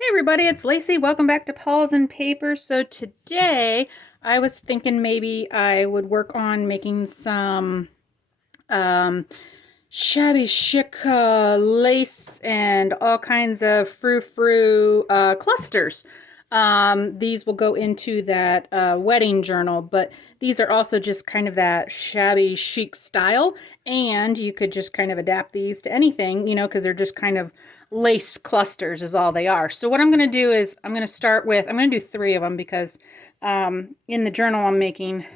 Hey everybody, it's Lacey. Welcome back to Paws and Paper. So today I was thinking maybe I would work on making some um, shabby chic lace and all kinds of frou-frou clusters. These will go into that wedding journal, but these are also just kind of that shabby chic style, and you could just kind of adapt these to anything, because they're just kind of lace clusters is all they are. So what I'm going to do is I'm going to do three of them because in the journal I'm making,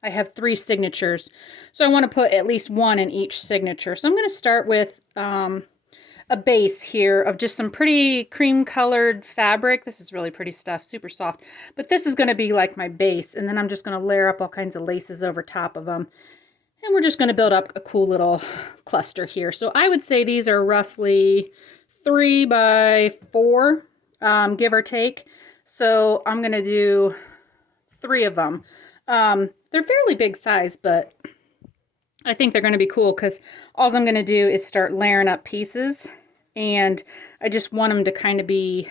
I have three signatures. So I want to put at least one in each signature. So I'm going to start with a base here of just some pretty cream colored fabric. This is really pretty stuff, super soft. But this is going to be like my base. And then I'm just going to layer up all kinds of laces over top of them. And we're just going to build up a cool little cluster here. So I would say these are roughly 3 by 4, give or take. So I'm going to do 3 of them. They're fairly big size, but I think they're going to be cool because all I'm going to do is start layering up pieces, and I just want them to kind of be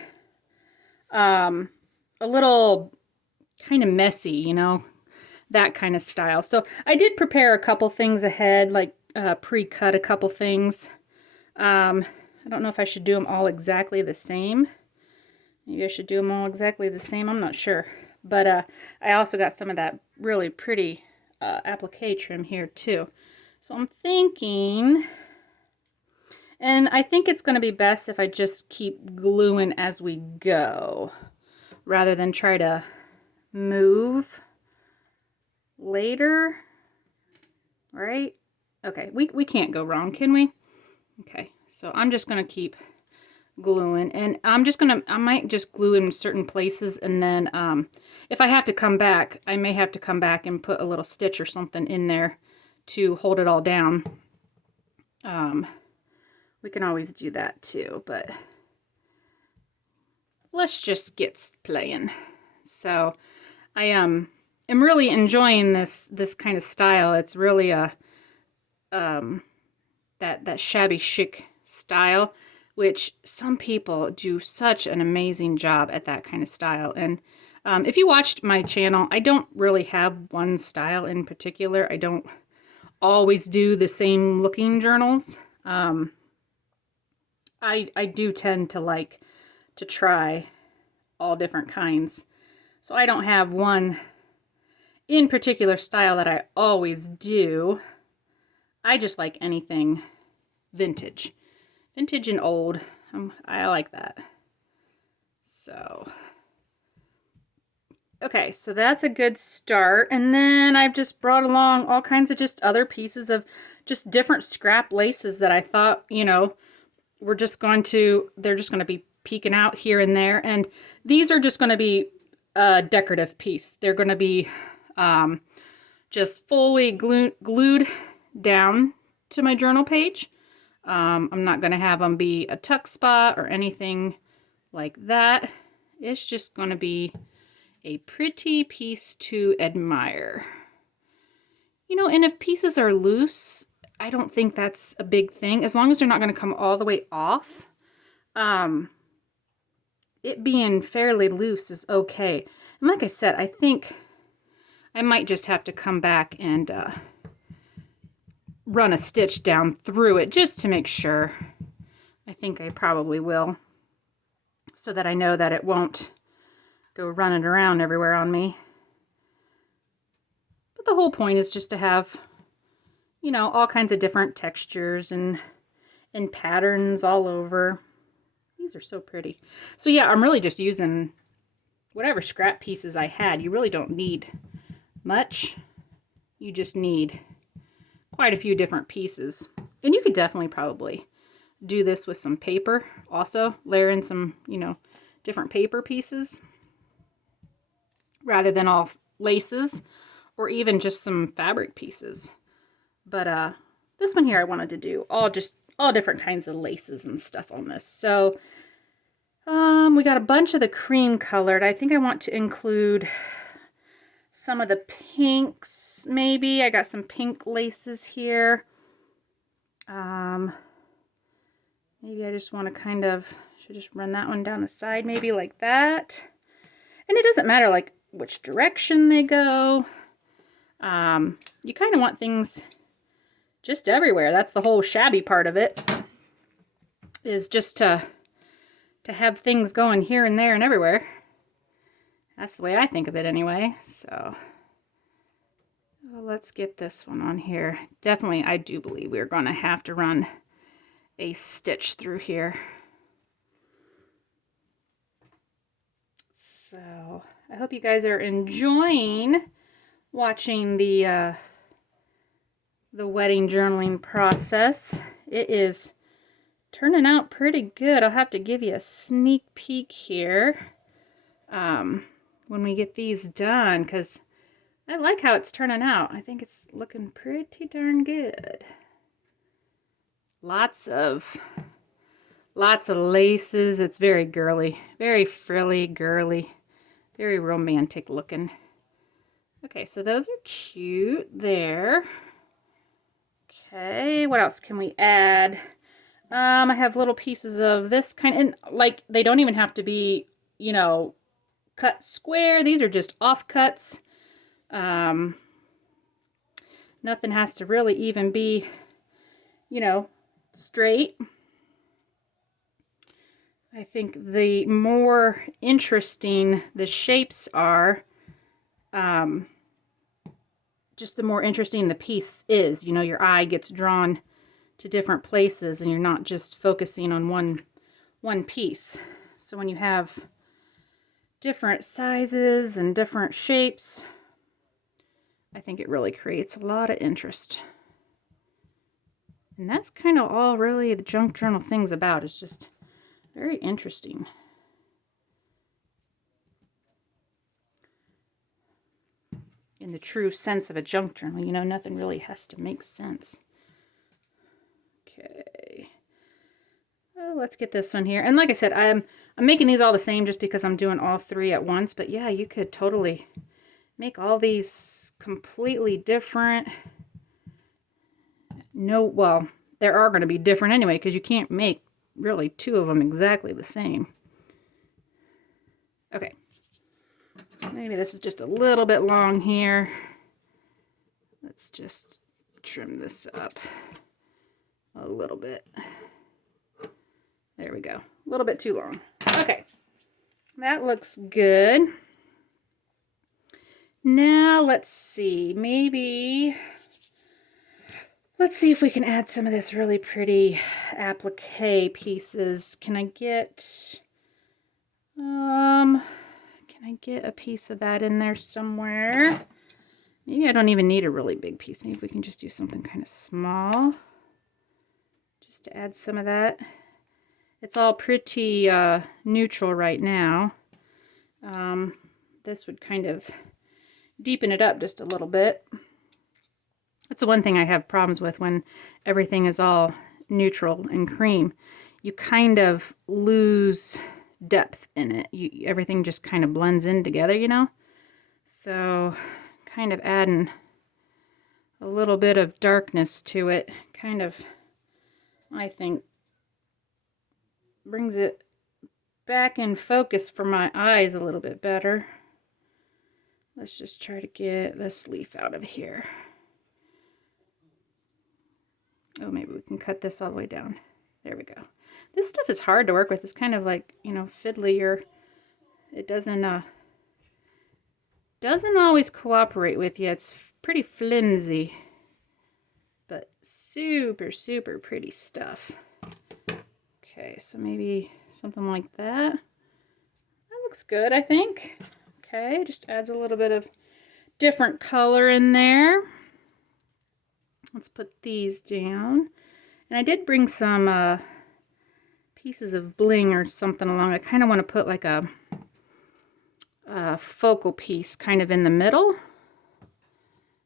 a little kind of messy, that kind of style. So I did prepare a couple things ahead, like pre-cut a couple things. I don't know if I should do them all exactly the same. Maybe I should do them all exactly the same. I'm not sure. But I also got some of that really pretty applique trim here too. So I'm thinking, and I think it's going to be best if I just keep gluing as we go, rather than try to move later, right? Okay, we can't go wrong, can we? Okay, so I'm just going to keep gluing, and I might just glue in certain places, and then if I have to come back, I may have to come back and put a little stitch or something in there to hold it all down. We can always do that too, but let's just get playing. So I am really enjoying this kind of style. It's really a that shabby chic style, which some people do such an amazing job at that kind of style. And if you watched my channel, I don't really have one style in particular. I don't always do the same looking journals. I do tend to like to try all different kinds. So I don't have one in particular style that I always do. I just like anything vintage. Vintage and old. I like that. So, okay, so that's a good start. And then I've just brought along all kinds of just other pieces of just different scrap laces that I thought, they're just going to be peeking out here and there. And these are just going to be a decorative piece. They're going to be just fully glued down to my journal page. I'm not going to have them be a tuck spot or anything like that. It's just going to be a pretty piece to admire. And if pieces are loose, I don't think that's a big thing. As long as they're not going to come all the way off, it being fairly loose is okay. And like I said, I think I might just have to come back and run a stitch down through it just to make sure. I think I probably will, so that I know that it won't go running around everywhere on me. But the whole point is just to have, all kinds of different textures and patterns all over. These are so pretty. So yeah, I'm really just using whatever scrap pieces I had. You really don't need much. You just need quite a few different pieces. And you could definitely probably do this with some paper also. Layer in some, different paper pieces rather than all laces, or even just some fabric pieces. But this one here I wanted to do all different kinds of laces and stuff on this. So we got a bunch of the cream colored. I think I want to include some of the pinks, maybe. I got some pink laces here. Maybe I just want to kind of Should just run that one down the side maybe like that. And it doesn't matter like which direction they go. You kind of want things just everywhere. That's the whole shabby part of it, is just to have things going here and there and everywhere. That's the way I think of it anyway. So well, let's get this one on here. Definitely, I do believe we're going to have to run a stitch through here. So I hope you guys are enjoying watching the wedding journaling process. It is turning out pretty good. I'll have to give you a sneak peek here when we get these done, because I like how it's turning out. I think it's looking pretty darn good. Lots of laces. It's very girly, very frilly, girly, very romantic looking. Okay, so those are cute there. Okay, what else can we add? I have little pieces of this kind, and like they don't even have to be, you know, cut square. These are just offcuts. Nothing has to really even be, you know, straight. I think the more interesting the shapes are, just the more interesting the piece is. You know, your eye gets drawn to different places and you're not just focusing on one piece. So when you have different sizes and different shapes, I think it really creates a lot of interest. And that's kind of all really the junk journal thing's about. It's just very interesting. In the true sense of a junk journal, you know, nothing really has to make sense. Okay. Oh, let's get this one here. And like I said, I'm making these all the same just because I'm doing all three at once. But yeah, you could totally make all these completely different. No, well, there are going to be different anyway, because you can't make really two of them exactly the same. Okay. Maybe this is just a little bit long here. Let's just trim this up a little bit. There we go. A little bit too long. Okay. That looks good. Now let's see. Maybe let's see if we can add some of this really pretty applique pieces. Can I get a piece of that in there somewhere? Maybe I don't even need a really big piece. Maybe we can just do something kind of small just to add some of that. It's all pretty neutral right now. This would kind of deepen it up just a little bit. That's the one thing I have problems with when everything is all neutral and cream. You kind of lose depth in it. Everything just kind of blends in together, you know? So kind of adding a little bit of darkness to it kind of, I think, brings it back in focus for my eyes a little bit better. Let's just try to get this leaf out of here. Oh, maybe we can cut this all the way down. There we go. This stuff is hard to work with. It's kind of like, you know, fiddly, or it doesn't always cooperate with you. It's pretty flimsy, but super, super pretty stuff. Okay, so maybe something like that. That looks good, I think. Okay, just adds a little bit of different color in there. Let's put these down. And I did bring some pieces of bling or something along. I kind of want to put like a focal piece kind of in the middle.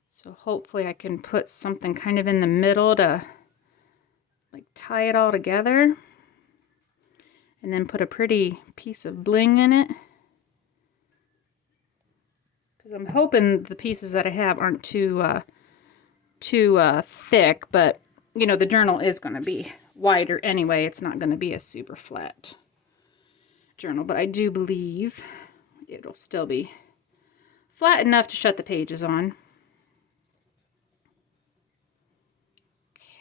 So hopefully I can put something kind of in the middle to like tie it all together. And then put a pretty piece of bling in it. Because I'm hoping the pieces that I have aren't too thick, but you know, the journal is going to be wider anyway. It's not going to be a super flat journal, but I do believe it'll still be flat enough to shut the pages on.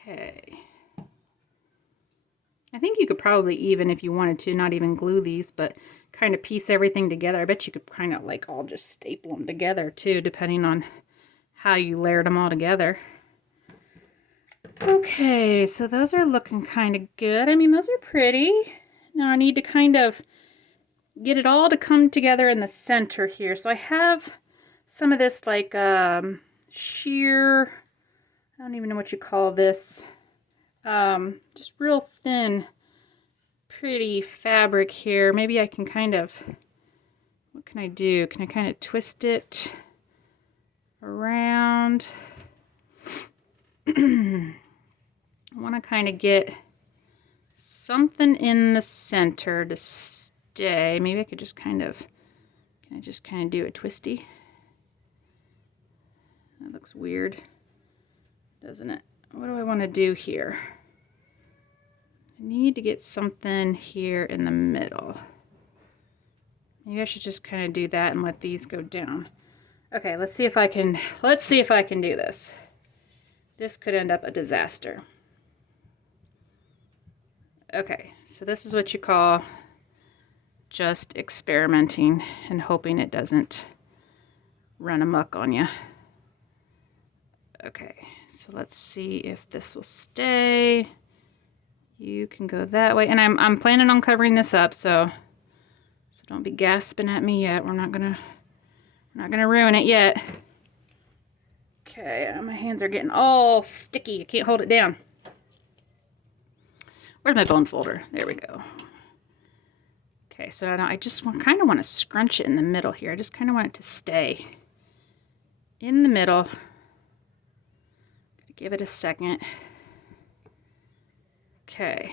Okay. I think you could probably even, if you wanted to, not even glue these, but kind of piece everything together. I bet you could kind of like all just staple them together too, depending on how you layered them all together. Okay, so those are looking kind of good. I mean, those are pretty. Now I need to kind of get it all to come together in the center here. So I have some of this like sheer, I don't even know what you call this, just real thin, pretty fabric here. Maybe I can kind of, what can I do? Can I kind of twist it around? I want to kind of get something in the center to stay. Maybe I could just kind of, can I just kind of do a twisty? That looks weird, doesn't it? What do I want to do here? I need to get something here in the middle. Maybe I should just kind of do that and let these go down. Okay, let's see if I can do this. This could end up a disaster. Okay, so this is what you call just experimenting and hoping it doesn't run amok on you. Okay, so let's see if this will stay. You can go that way, and I'm planning on covering this up, so don't be gasping at me yet. We're not gonna ruin it yet. Okay, my hands are getting all sticky. I can't hold it down. Where's my bone folder? There we go. Okay, so now I just kind of want to scrunch it in the middle here. I just kind of want it to stay in the middle. Gotta give it a second. Okay.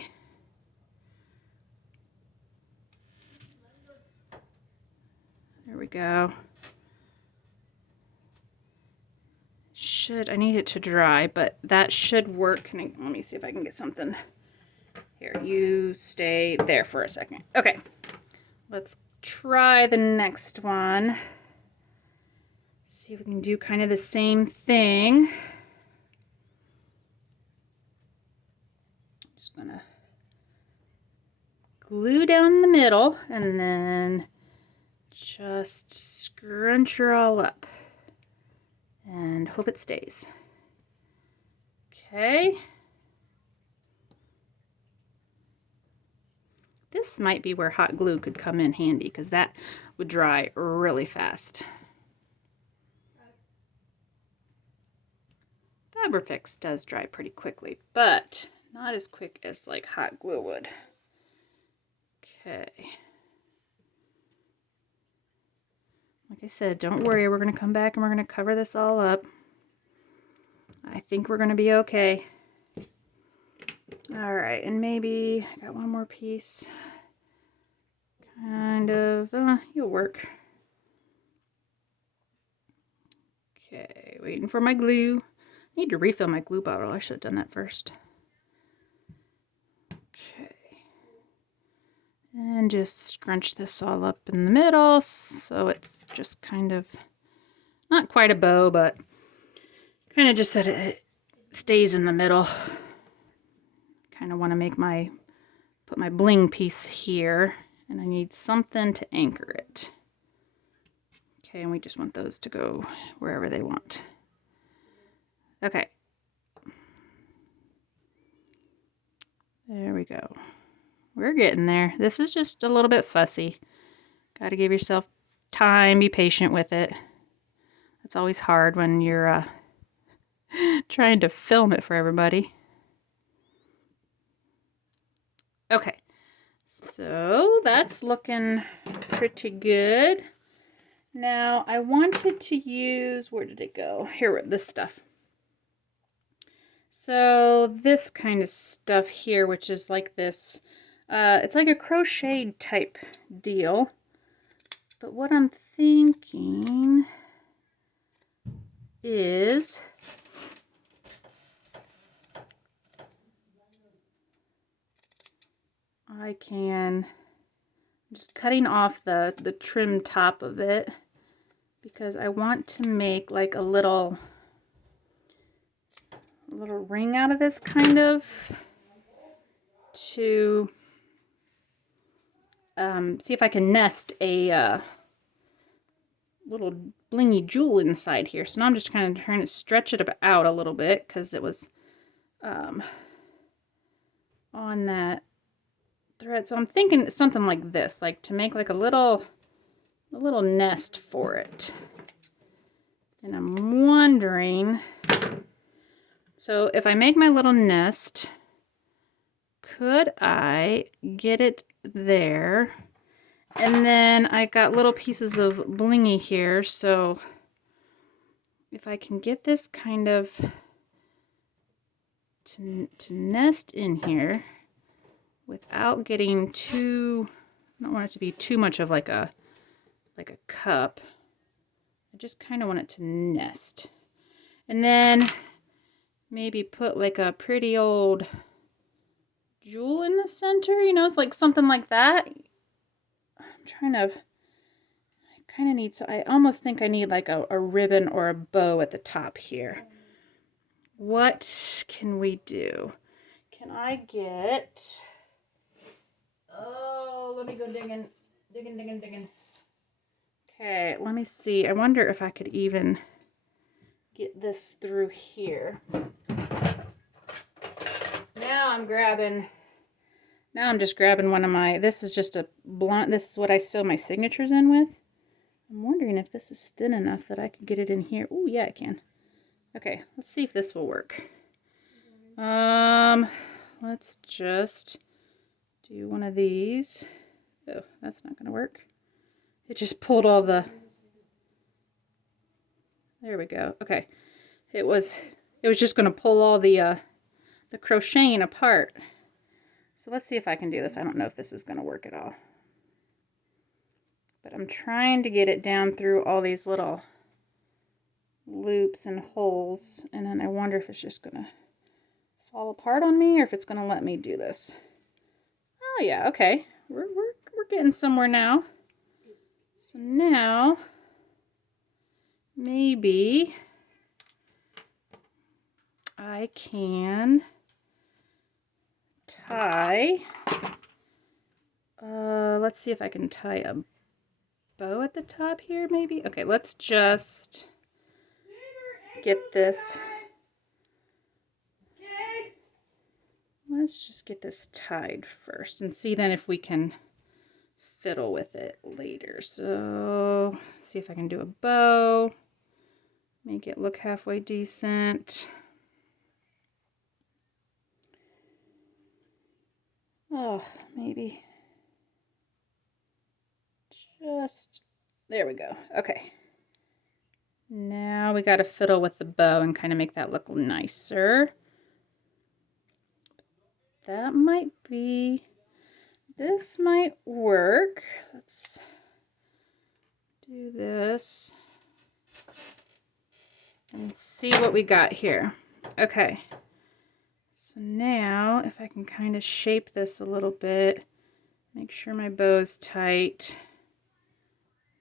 There we go. I need it to dry, but that should work. Let me see if I can get something. Here, you stay there for a second. Okay, let's try the next one. See if we can do kind of the same thing. Just gonna glue down the middle and then just scrunch her all up and hope it stays. Okay. This might be where hot glue could come in handy because that would dry really fast. Fabrifix does dry pretty quickly, but not as quick as like hot glue would. Okay. Like I said, don't worry, we're going to come back and we're going to cover this all up. I think we're going to be okay. All right, and maybe I got one more piece. Kind of, you'll work. Okay, waiting for my glue. I need to refill my glue bottle. I should have done that first. Okay. And just scrunch this all up in the middle so it's just kind of, not quite a bow, but kind of just that it stays in the middle. Kind of want to make put my bling piece here, and I need something to anchor it. Okay, and we just want those to go wherever they want. Okay. There we go. We're getting there. This is just a little bit fussy. Got to give yourself time, be patient with it. It's always hard when you're trying to film it for everybody. Okay, so that's looking pretty good. Now I wanted to use, where did it go? Here, this stuff. So this kind of stuff here, which is like this, it's like a crocheted type deal. But what I'm thinking is I can just cutting off the trim top of it because I want to make like a little ring out of this, kind of, to see if I can nest a little blingy jewel inside here. So now I'm just kind of trying to stretch it out a little bit because it was on that thread. So I'm thinking something like this, like to make like a little nest for it. And I'm wondering, so if I make my little nest, could I get it there? And then I got little pieces of blingy here, so if I can get this kind of to nest in here without getting too, I don't want it to be too much of like a cup. I just kind of want it to nest. And then maybe put like a pretty old jewel in the center, you know, it's like something like that. I'm trying to, I kind of need, so I almost think I need like a ribbon or a bow at the top here. What can we do? Can I get, oh, let me go digging. Okay, let me see. I wonder if I could even get this through here. Now I'm just grabbing one of my, this is just a blunt, this is what I sew my signatures in with. I'm wondering if this is thin enough that I could get it in here. Oh yeah, I can. Okay, let's see if this will work. Let's just do one of these. Oh, that's not gonna work. It just pulled all the, there we go. Okay, it was just gonna pull all the crocheting apart. So let's see if I can do this. I don't know if this is gonna work at all. But I'm trying to get it down through all these little loops and holes, and then I wonder if it's just gonna fall apart on me or if it's gonna let me do this. Oh yeah, okay. We're getting somewhere now. So now maybe I can tie, let's see if I can tie a bow at the top here maybe. Okay, let's just get this. Let's just get this tied first and see then if we can fiddle with it later. So see if I can do a bow, make it look halfway decent. Oh, maybe just, there we go. Okay. Now we got to fiddle with the bow and kind of make that look nicer. That might be, this might work. Let's do this and see what we got here. Okay, so now if I can kind of shape this a little bit, make sure my bow's tight.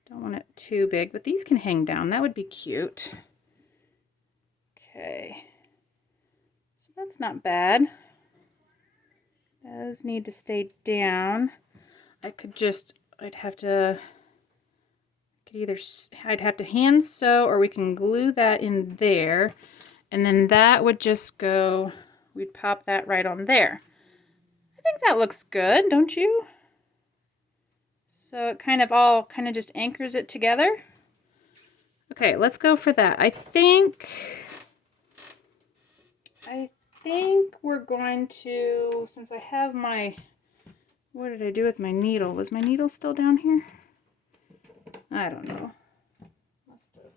Don't want it too big, but these can hang down. That would be cute. Okay, so that's not bad. Those need to stay down. I could just, I'd have to hand sew, or we can glue that in there, and then that would just go, we'd pop that right on there. I think that looks good, don't you? So it kind of all just anchors it together. Okay, let's go for that. I think we're going to, since I have my, what did I do with my needle? Was my needle still down here? I don't know. Must have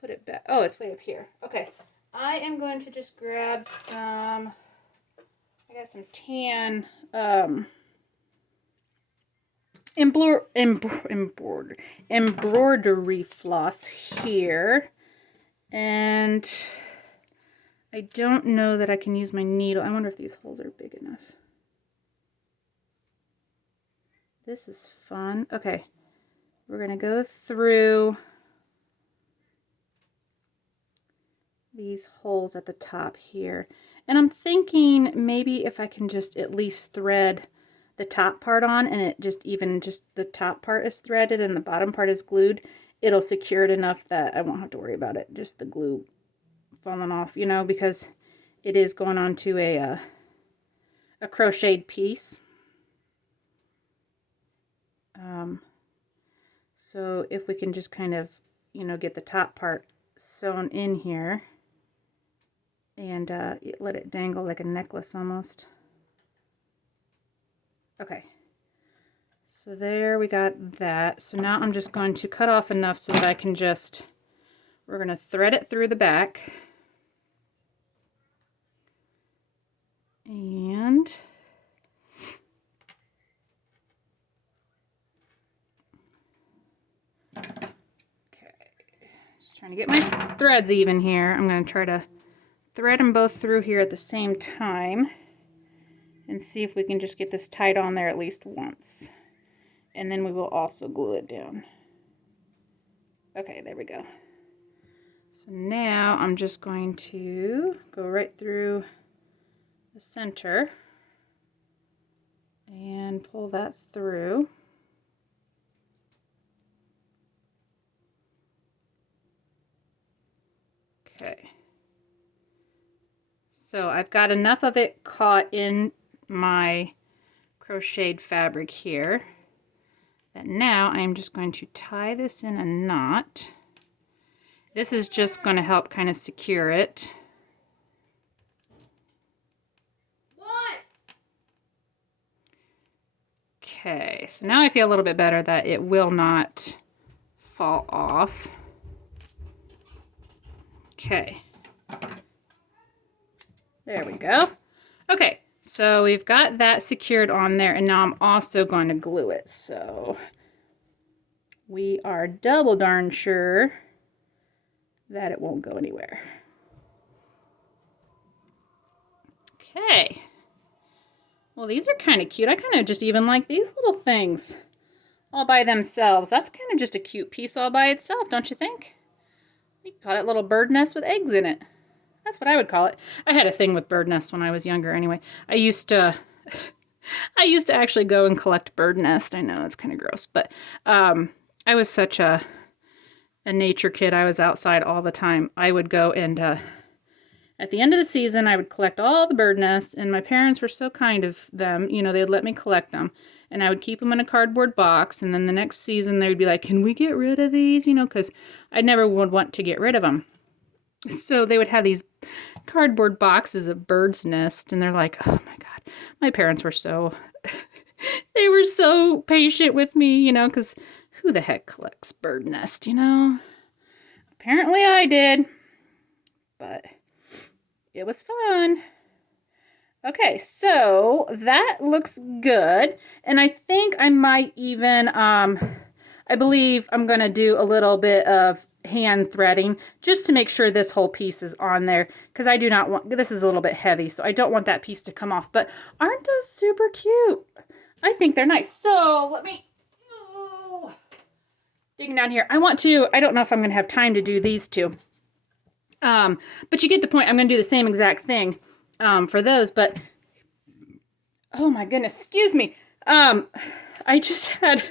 put it back. Oh, it's way up here. Okay. I am going to just grab some, I got some tan embroidery floss here. And I don't know that I can use my needle. I wonder if these holes are big enough. This is fun. Okay, we're gonna go through these holes at the top here. And I'm thinking maybe if I can just at least thread the top part on, and it just the top part is threaded and the bottom part is glued, it'll secure it enough that I won't have to worry about it, just the glue falling off, you know, because it is going on to a crocheted piece. So if we can just kind of, you know, get the top part sewn in here and let it dangle like a necklace almost. Okay, so there we got that. So now I'm just going to cut off enough so that I can just, we're going to thread it through the back. And okay, just trying to get my threads even here. I'm going to try to thread them both through here at the same time and see if we can just get this tied on there at least once. And then we will also glue it down. Okay, there we go. So now I'm just going to go right through the center and pull that through. Okay. So I've got enough of it caught in my crocheted fabric here that now I'm just going to tie this in a knot. This is just going to help kind of secure it. What? Okay, so now I feel a little bit better that it will not fall off. Okay. There we go. Okay, so we've got that secured on there, and now I'm also going to glue it. So we are double darn sure that it won't go anywhere. Okay. Well, these are kind of cute. I kind of just even like these little things all by themselves. That's kind of just a cute piece all by itself, don't you think? You could call it a little bird nest with eggs in it. That's what I would call it. I had a thing with bird nests when I was younger anyway. I used to actually go and collect bird nests. I know it's kind of gross, but I was such a nature kid. I was outside all the time. I would go and at the end of the season, I would collect all the bird nests, and my parents were so kind of them, you know, they'd let me collect them, and I would keep them in a cardboard box, and then the next season they would be like, can we get rid of these, you know, because I never would want to get rid of them. So they would have these cardboard boxes of bird's nest, and they're like, oh my God, my parents were so, they were so patient with me, you know, because who the heck collects bird nest, you know? Apparently I did, but it was fun. Okay, so that looks good, and I think I might even, I believe I'm going to do a little bit of hand threading just to make sure this whole piece is on there, because I do not want, this is a little bit heavy, so I don't want that piece to come off. But aren't those super cute? I think they're nice. So let me, digging down here. I don't know if I'm going to have time to do these two. But you get the point. I'm going to do the same exact thing for those, but oh my goodness, excuse me. I just had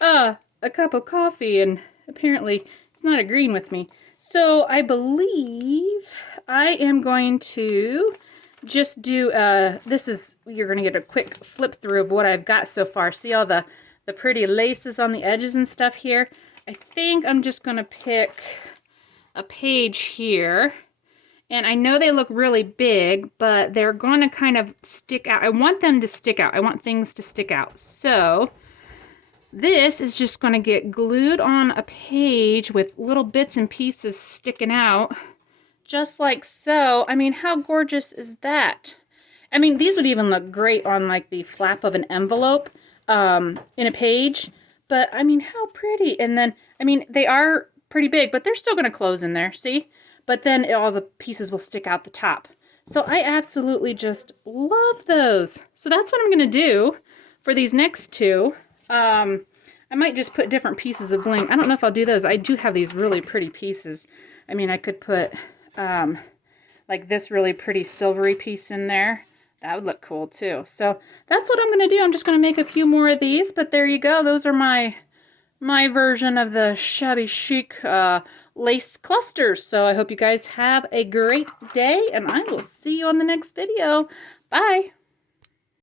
a cup of coffee, and apparently it's not agreeing with me. So I believe I am going to just do, you're going to get a quick flip through of what I've got so far. See all the pretty laces on the edges and stuff here? I think I'm just going to pick a page here. And I know they look really big, but they're going to kind of stick out. I want them to stick out. I want things to stick out. So this is just going to get glued on a page with little bits and pieces sticking out, just like so. I mean, how gorgeous is that? I mean, these would even look great on like the flap of an envelope in a page. But I mean, how pretty. And then, I mean, they are pretty big, but they're still going to close in there, see? But then all the pieces will stick out the top. So I absolutely just love those. So that's what I'm going to do for these next two, I might just put different pieces of bling. I don't know if I'll do those. I do have these really pretty pieces. I mean, I could put like this really pretty silvery piece in there. That would look cool too. So that's what I'm going to do. I'm just going to make a few more of these, but there you go. Those are my version of the Shabby Chic lace clusters. So I hope you guys have a great day, and I will see you on the next video. Bye.